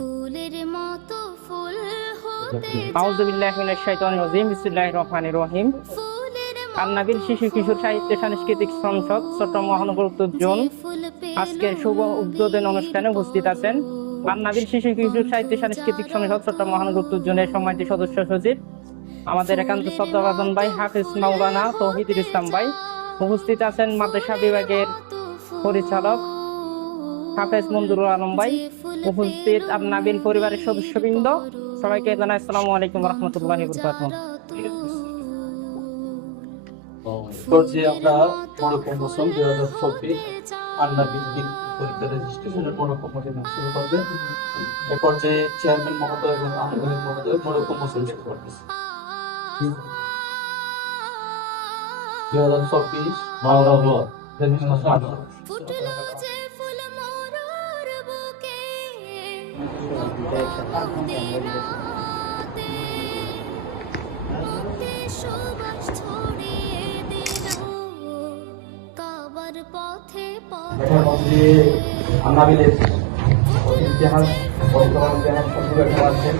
ফুলের মতো ফুল হতে আউযু বিল্লাহি মিনাশ শাইতানির রাজিম বিসমিল্লাহির রহমানির রহিম। আন্নাবিল শিশু কিশোর সাহিত্য সাংস্কৃতিক সংসদ চট্টগ্রাম মহানগর উত্তর জোন আজকের শুভ উদ্বোধন অনুষ্ঠানে উপস্থিত আছেন আন্নাবিল শিশু কিশোর সাহিত্য সাংস্কৃতিক সংসদ চট্টগ্রাম মহানগর উত্তর জোনের সম্মানিত সদস্য সচিব আমাদের একান্ত শ্রদ্ধাভাজন ভাই হাফিজ মাওলানা তৌহিদুল ইসলাম ভাই। উপস্থিত আছেন মাদ্রাসা বিভাগের পরিচালক হাফেজ মঞ্জুরুল আলম ভাই। উপস্থিত আন্নাবিল পরিবারের সদস্যবৃন্দ, সবাইকে জানাই আসসালামু আলাইকুম ওয়া রাহমাতুল্লাহি ওয়া বারাকাতুহু। আমরা মনোরম মৌসুম 2024 আন্নাবিল পরীক্ষা রেজিস্ট্রেশনের মনোরম শুরু করবে। এ পর্যায়ে চেয়ারম্যান মহোদয় এবং আহ্বায়ক মহোদয় মনোরম মৌসুম শুরু করতেছে। 2024 মনোরম রেজিস্ট্রেশন ফুটলো যে ফুল মোরর বুকে মুক্তি সুবাস ছড়িয়ে দিল কাবার পথে পথে এটার মধ্যে আন্নাবিলের ইতিহাস, বর্তমান ইতিহাস সম্পর্কে একটা আছে।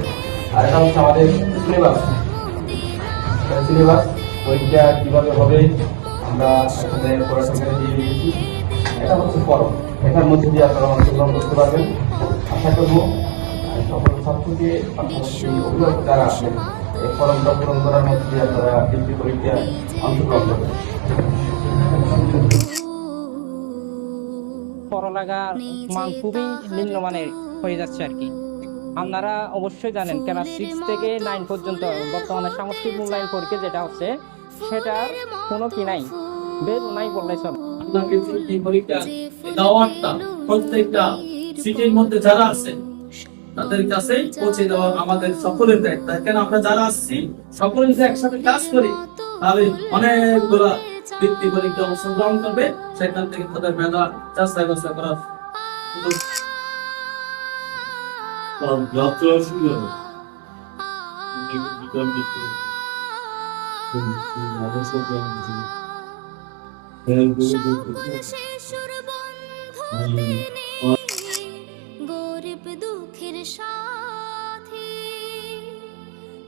আর এটা হচ্ছে আমাদের সিলেবাস পরীক্ষা কিভাবে হবে আমরা এখানে পড়াশোনা দিয়ে দিয়েছি। এটা হচ্ছে ফরম, এটার মধ্যে দিয়ে আপনারা অংশগ্রহণ করতে পারবেন। আশা করবো সকল ছাত্রকে অভিভাবক যারা আছেন এই ফরমটা পূরণ করার মধ্যে দিয়ে আপনারা বৃত্তি পরীক্ষায় অংশগ্রহণ করবেন। পড়ালেখার মান খুবই নিম্নমানের হয়ে যাচ্ছে আর কি। আপনারা অবশ্যই জানেন ক্লাস 6 থেকে 9 পর্যন্ত বর্তমানে সামষ্টিক মূল্যায়ন পরীক্ষা যেটা হচ্ছে সেটার কোনো কি নাই, বের নাই বললেই চলে। আপনাকে এই পরীক্ষা এই দাওয়াতটা প্রত্যেকটা সিটির মধ্যে যারা আছেন তাদের কাছে পৌঁছে দেওয়া আমাদের সকলের দায়িত্ব। কেন আমরা যারা আসছি সকলে যদি একসাথে কাজ করি তাহলে অনেকগুলা বৃত্তি পরীক্ষা অংশগ্রহণ করবে, সেখান থেকে তাদের মেধা যাচাই বাছাই করার যাত্রা শুরু হবে। শিশুর বন্ধু তিনি গরিব দুঃখের সাথী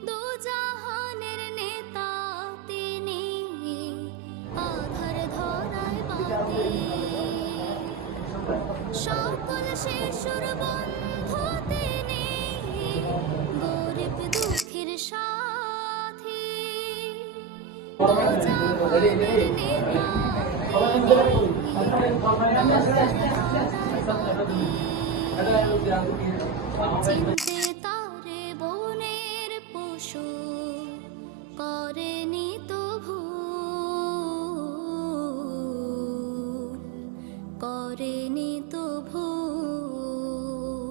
দুজাহানের নেতা তিনি আধার ধরায় বাতি সকল শিশুর বন্ধু তিনি গরিব দুঃখের সাথী চিনতে তারে বনের পশু করেনি তো ভুল করেনি তো